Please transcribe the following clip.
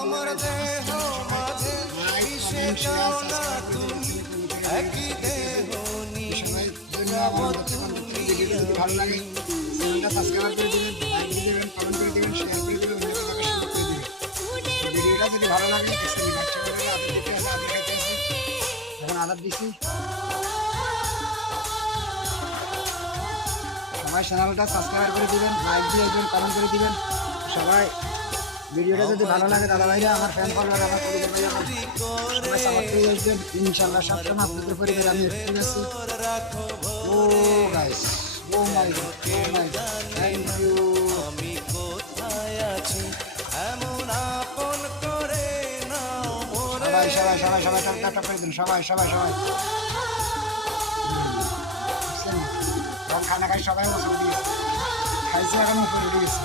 আমার দেহ মাঝে মিশে যাও না তুমি, একই দেহ নিয়ে যাবো তুমি। ভালো লাগে চ্যানেলটা সাবস্ক্রাইব করে দিবেন, লাইক দিয়ে দিবেন, কমেন্ট করে দিবেন, শেয়ার করে দিবেন, ভিডিওটা যদি ভালো লাগে এখন আদার দিছি। সবাই চ্যানেলটা সাবস্ক্রাইব করে দিবেন, লাইক দিয়ে দিবেন, কমেন্ট করে দিবেন। সবাই ভিডিওটা যদি ভালো লাগে দাদা ভাইরা, আমার ফ্যান ফলোয়ার, আমার পরিবার ভাই, আমার সবাই সাপোর্ট করে আসবেন। ইনশাআল্লাহ সবসময় আপনাদের পরিবারে আমি একটু আছি। Oh guys, oh my god, oh my god, thank you. আমি কোথায় আছি এমন আপন করে নাও মোরে। সবাই সবাই সবাই সবাই টাটা করে দিন, সবাই সবাই সবাই খানা খাই, সবাই বসে উঠে গেছে, খাইছে এখন উপরে উঠে গেছে।